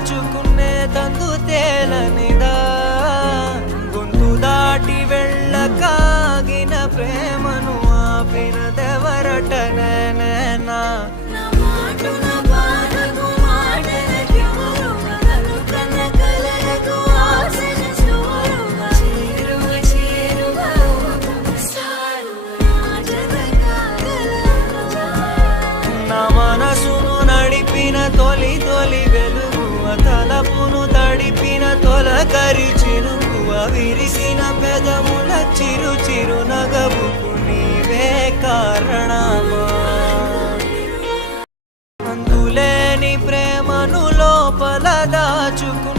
దాచుకునే తందు తేలనిదా గొంతు దాటి వెళ్ళకాగిన ప్రేమను ఆపినదెవరటనేనా మనసును నడిపిన తొలి తొలి వెలుగువ తలపును తడిపిన తొలకరి చిరుకువ విరిసిన పెదముల చిరు చిరు నగవుకు నీవే కారణమా అందులేని ప్రేమను లోపల దాచుకు